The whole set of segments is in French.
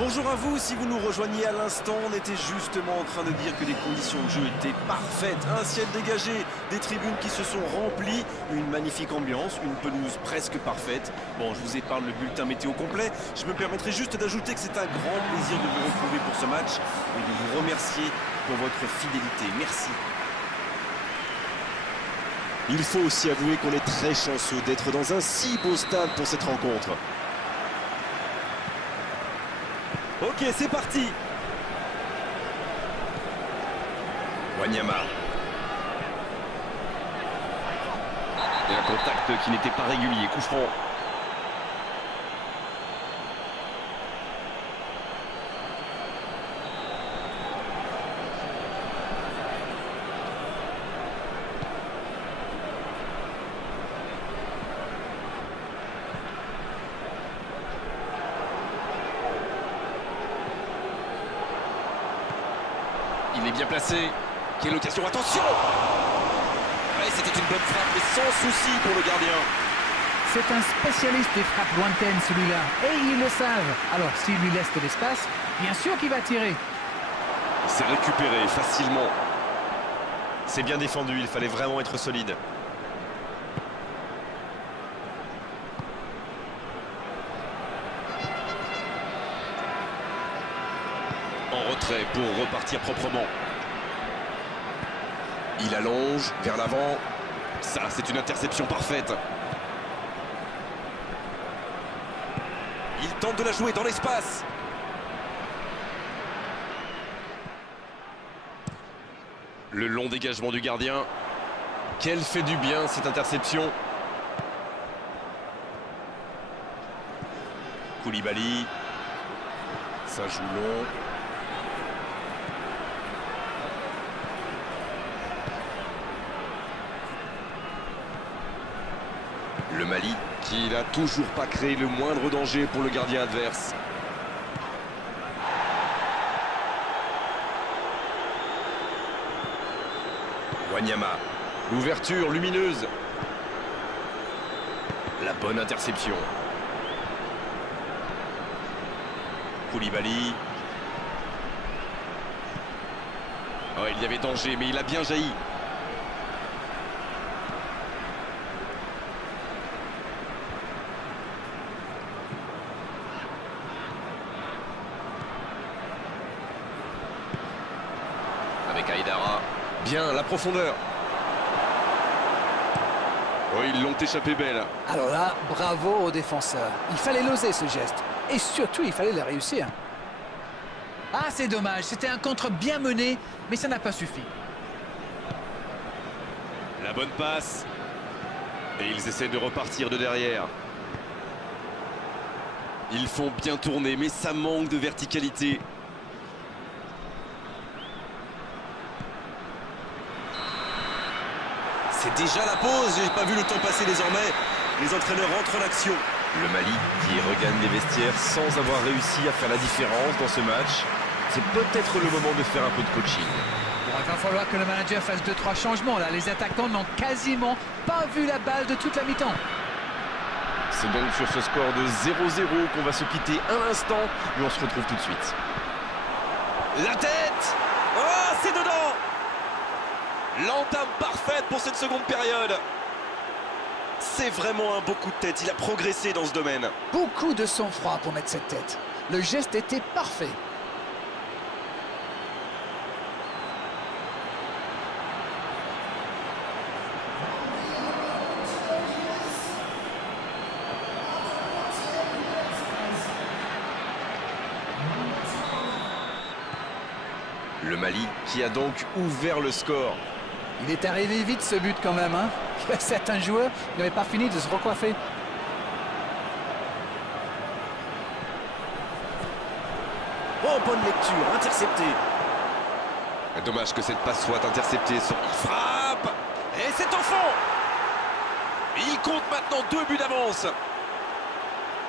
Bonjour à vous, si vous nous rejoignez à l'instant, on était justement en train de dire que les conditions de jeu étaient parfaites. Un ciel dégagé, des tribunes qui se sont remplies, une magnifique ambiance, une pelouse presque parfaite. Bon, je vous épargne le bulletin météo complet, je me permettrai juste d'ajouter que c'est un grand plaisir de vous retrouver pour ce match et de vous remercier pour votre fidélité. Merci. Il faut aussi avouer qu'on est très chanceux d'être dans un si beau stade pour cette rencontre. Ok, c'est parti. Wanyama. Et un contact qui n'était pas régulier, coup franc. Il est bien placé. Quelle occasion, attention! Ouais, c'était une bonne frappe, mais sans souci pour le gardien. C'est un spécialiste des frappes lointaines, celui-là. Et ils le savent. Alors, s'il lui laisse de l'espace, bien sûr qu'il va tirer. C'est récupéré facilement. C'est bien défendu, il fallait vraiment être solide. En retrait pour repartir proprement. Il allonge vers l'avant. Ça, c'est une interception parfaite. Il tente de la jouer dans l'espace. Le long dégagement du gardien. Quelle fait du bien cette interception. Koulibaly. Ça joue long. Le Mali qui n'a toujours pas créé le moindre danger pour le gardien adverse. Wanyama, l'ouverture lumineuse. La bonne interception. Koulibaly. Oh, il y avait danger, mais il a bien jailli. Avec Aïdara. Bien, la profondeur. Oh, ils l'ont échappé belle. Alors là, bravo aux défenseurs. Il fallait l'oser, ce geste. Et surtout, il fallait le réussir. Ah, c'est dommage. C'était un contre bien mené, mais ça n'a pas suffi. La bonne passe. Et ils essaient de repartir de derrière. Ils font bien tourner, mais ça manque de verticalité. C'est déjà la pause, j'ai pas vu le temps passer désormais. Les entraîneurs entrent en action. Le Mali qui regagne les vestiaires sans avoir réussi à faire la différence dans ce match. C'est peut-être le moment de faire un peu de coaching. Bon, il va falloir que le manager fasse 2-3 changements. Là, les attaquants n'ont quasiment pas vu la balle de toute la mi-temps. C'est donc sur ce score de 0-0 qu'on va se quitter un instant, mais on se retrouve tout de suite. La tête! Oh, c'est dedans! L'entame parfaite pour cette seconde période. C'est vraiment un beau coup de tête, il a progressé dans ce domaine. Beaucoup de sang-froid pour mettre cette tête. Le geste était parfait. Le Mali qui a donc ouvert le score. Il est arrivé vite, ce but, quand même, hein. Certains joueurs n'avaient pas fini de se recoiffer. Oh, bonne lecture, intercepté. Dommage que cette passe soit interceptée. Il frappe. Et c'est au fond. Il compte maintenant 2 buts d'avance.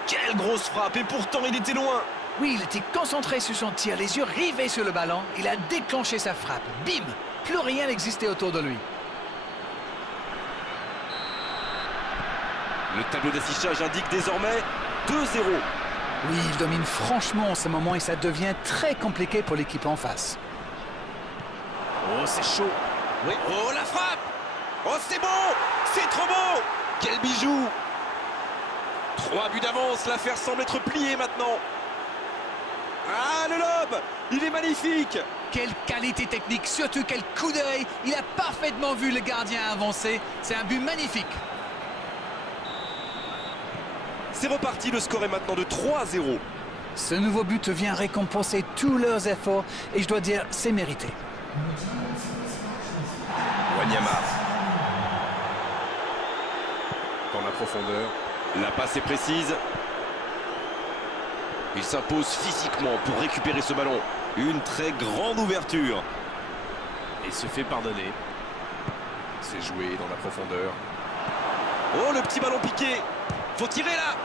Quelle grosse frappe. Et pourtant, il était loin. Oui, il était concentré sur son tir, les yeux rivés sur le ballon. Il a déclenché sa frappe. Bim! Plus rien n'existait autour de lui. Le tableau d'affichage indique désormais 2-0. Oui, il domine franchement en ce moment et ça devient très compliqué pour l'équipe en face. Oh, c'est chaud. Oui. Oh, la frappe. Oh, c'est beau. C'est trop beau. Quel bijou. 3 buts d'avance, l'affaire semble être pliée maintenant. Ah, le lob. Il est magnifique. Quelle qualité technique, surtout quel coup d'œil. Il a parfaitement vu le gardien avancer. C'est un but magnifique. C'est reparti, le score est maintenant de 3-0. Ce nouveau but vient récompenser tous leurs efforts et je dois dire, c'est mérité. Wanyama. Dans la profondeur. La passe est précise. Il s'impose physiquement pour récupérer ce ballon. Une très grande ouverture. Et se fait pardonner. C'est joué dans la profondeur. Oh, le petit ballon piqué. Faut tirer là.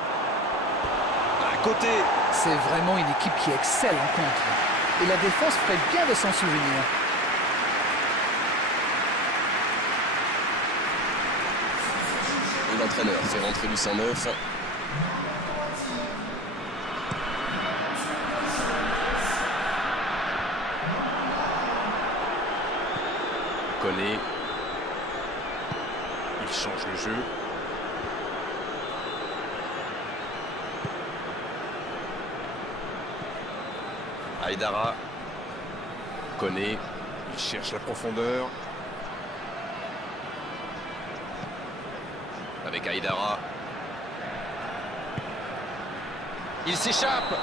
À côté. C'est vraiment une équipe qui excelle en contre. Et la défense ferait bien de s'en souvenir. Et l'entraîneur fait rentrer du 109. Koné. Il change le jeu. Aïdara. Koné. Il cherche la profondeur. Avec Aïdara. Il s'échappe.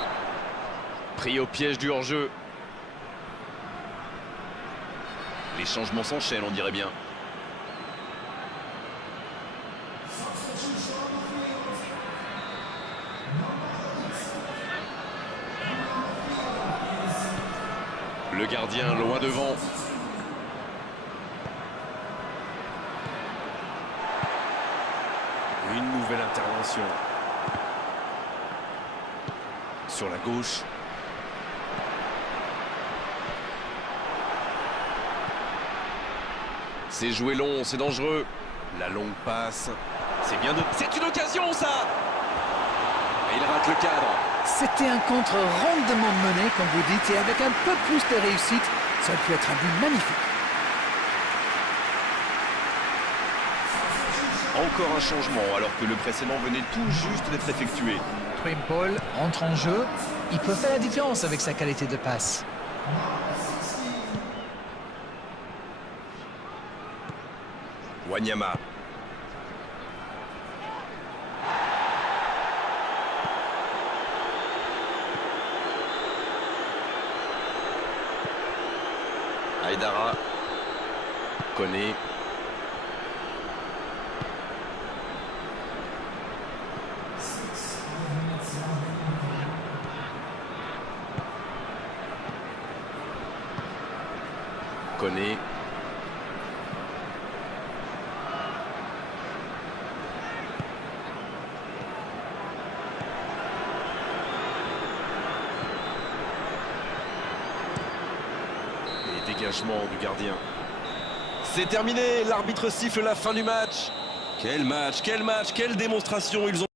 Pris au piège du hors-jeu. Les changements s'enchaînent, on dirait bien. Le gardien loin devant. Une nouvelle intervention. Sur la gauche. C'est joué long, c'est dangereux. La longue passe. C'est bien de... C'est une occasion, ça. Et il rate le cadre. C'était un contre rondement mené, comme vous dites, et avec un peu plus de réussite, ça aurait pu être un but magnifique. Encore un changement, alors que le précédent venait tout juste d'être effectué. Paul entre en jeu. Il peut faire la différence avec sa qualité de passe. Wanyama. Aïdara. Koné. Koné. Et dégagement du gardien. C'est terminé, l'arbitre siffle la fin du match. Quel match, quelle démonstration ils ont.